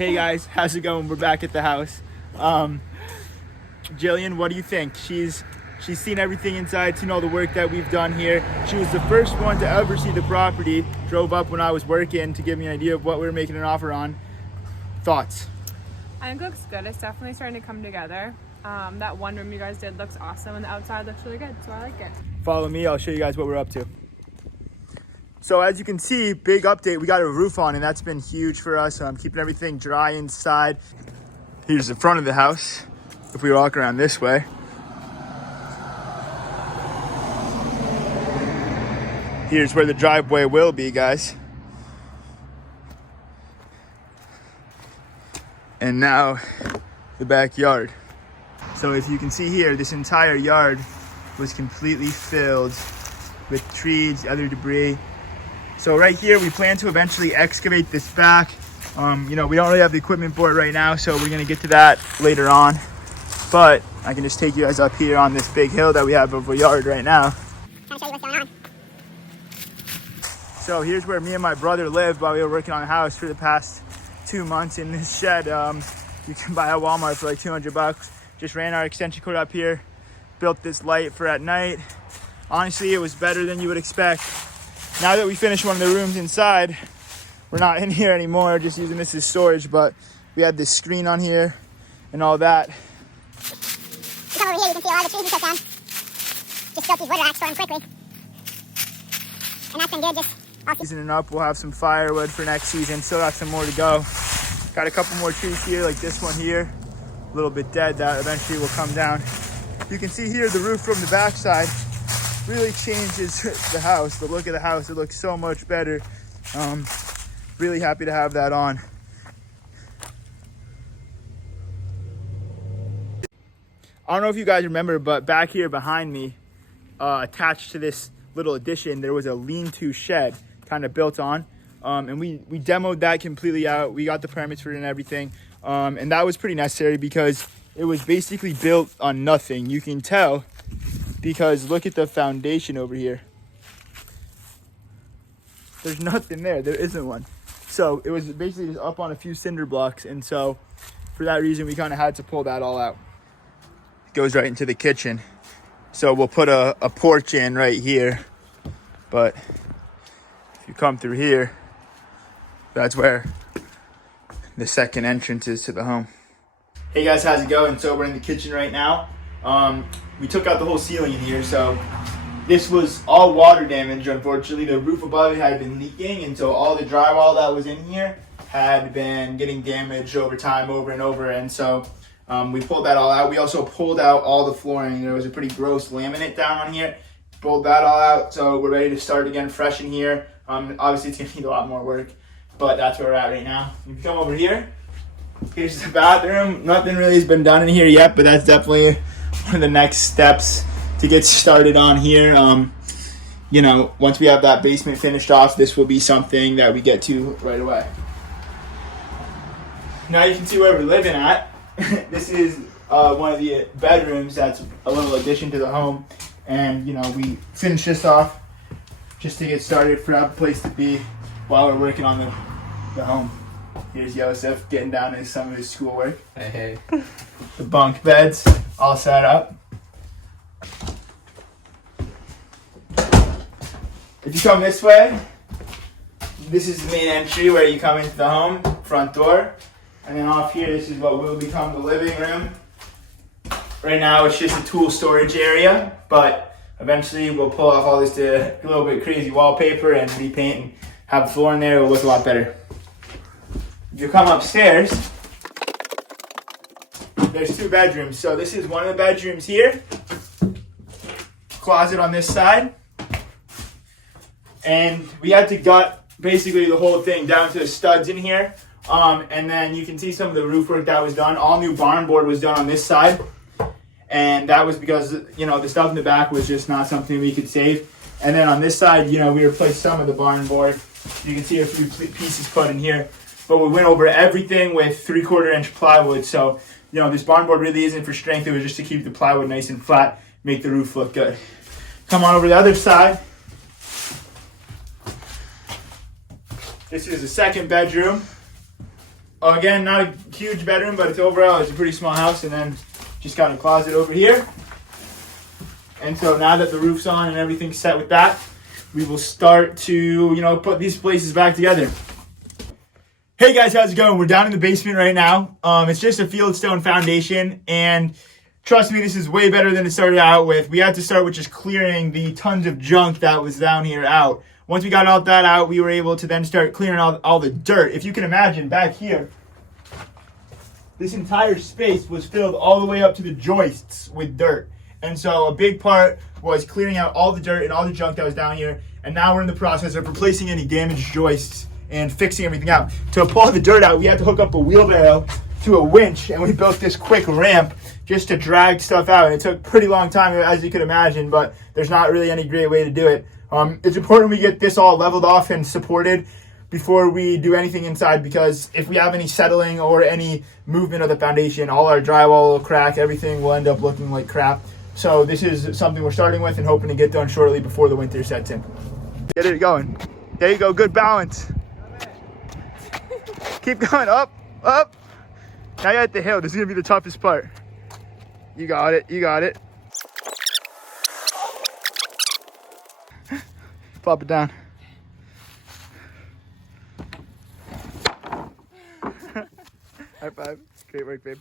Hey guys, how's it going? We're back at the house. Jillian, what do you think? She's seen everything inside, seen all the work that we've done here. She was the first one to ever see the property, drove up when I was working to give me an idea of what we were making an offer on. Thoughts? I think it looks good. It's definitely starting to come together. That one room you guys did looks awesome, and the outside looks really good, so I like it. Follow me, I'll show you guys what we're up to. So as you can see, big update, we got a roof on, and that's been huge for us. I'm keeping everything dry inside. Here's the front of the house. If we walk around this way, here's where the driveway will be, guys. And now the backyard. So if you can see here, this entire yard was completely filled with trees, other debris. So right here, we plan to eventually excavate this back. We don't really have the equipment for it right now, so we're gonna get to that later on. But I can just take you guys up here on this big hill that we have over yard right now. Trying to show you what's going on. So here's where me and my brother lived while we were working on the house for the past 2 months in this shed. You can buy at Walmart for like $200. Just ran our extension cord up here, built this light for at night. Honestly, it was better than you would expect. Now that we finished one of the rooms inside, we're not in here anymore, just using this as storage, but we had this screen on here and all that. You come over here, you can see a lot of the trees we took down. Just built these wood racks for them quickly. And that's been good, just Seasoning up, we'll have some firewood for next season. Still got some more to go. Got a couple more trees here, like this one here. A little bit dead, that eventually will come down. You can see here the roof from the backside really changes the house. The look of the house, it looks so much better. Really happy to have that on. I don't know if you guys remember, but back here behind me, attached to this little addition, there was a lean-to shed kind of built on. And we demoed that completely out. We got the permits for it and everything. And that was pretty necessary because it was basically built on nothing. You can tell because look at the foundation over here. There's nothing there. There isn't one. So it was basically just up on a few cinder blocks. And so for that reason, we kind of had to pull that all out. It goes right into the kitchen. So we'll put a porch in right here. But if you come through here, that's where the second entrance is to the home. Hey guys, how's it going? So we're in the kitchen right now. We took out the whole ceiling in here, so this was all water damage. Unfortunately, the roof above it had been leaking, and so all the drywall that was in here had been getting damaged over time, over and over. And so we pulled that all out. We also pulled out all the flooring. There was a pretty gross laminate down on here. Pulled that all out, so we're ready to start again fresh in here. Obviously, it's gonna need a lot more work, but that's where we're at right now. If you come over here, here's the bathroom. Nothing really has been done in here yet, but that's definitely one of the next steps to get started on here. Once we have that basement finished off, this will be something that we get to right away. Now you can see where we're living at. This is one of the bedrooms. That's a little addition to the home. And, we finished this off just to get started for a place to be while we're working on the home. Here's Joseph getting down to some of his schoolwork. Hey. The bunk beds all set up. If you come this way, this is the main entry where you come into the home, front door. And then off here, this is what will become the living room. Right now, it's just a tool storage area, but eventually we'll pull off all this to a little bit crazy wallpaper and repaint and have the floor in there. It will look a lot better. If you come upstairs, there's 2 bedrooms. So this is one of the bedrooms here. Closet on this side. And we had to gut basically the whole thing down to the studs in here. And then you can see some of the roof work that was done. All new barn board was done on this side. And that was because, the stuff in the back was just not something we could save. And then on this side, we replaced some of the barn board. You can see a few pieces put in here. But we went over everything with 3/4 inch plywood. So, this barn board really isn't for strength. It was just to keep the plywood nice and flat, make the roof look good. Come on over to the other side. This is the second bedroom. again, not a huge bedroom, but it's overall, it's a pretty small house. And then just got a closet over here. And so now that the roof's on and everything's set with that, we will start to, you know, put these places back together. Hey guys, how's it going? We're down in the basement right now. It's just a fieldstone foundation, and trust me, this is way better than it started out with. We had to start with just clearing the tons of junk that was down here out. Once we got all that out, we were able to then start clearing all the dirt. If you can imagine, back here, this entire space was filled all the way up to the joists with dirt. And so a big part was clearing out all the dirt and all the junk that was down here. And now we're in the process of replacing any damaged joists and fixing everything out. To pull the dirt out, we had to hook up a wheelbarrow to a winch, and we built this quick ramp just to drag stuff out. And it took a pretty long time, as you could imagine, but there's not really any great way to do it. It's important we get this all leveled off and supported before we do anything inside, because if we have any settling or any movement of the foundation, all our drywall will crack, everything will end up looking like crap. So this is something we're starting with and hoping to get done shortly before the winter sets in. Get it going. There you go, good balance. Keep going, up, up. Now you're at the hill. This is gonna be the toughest part. You got it, you got it. Pop it down. High five. Great work, babe.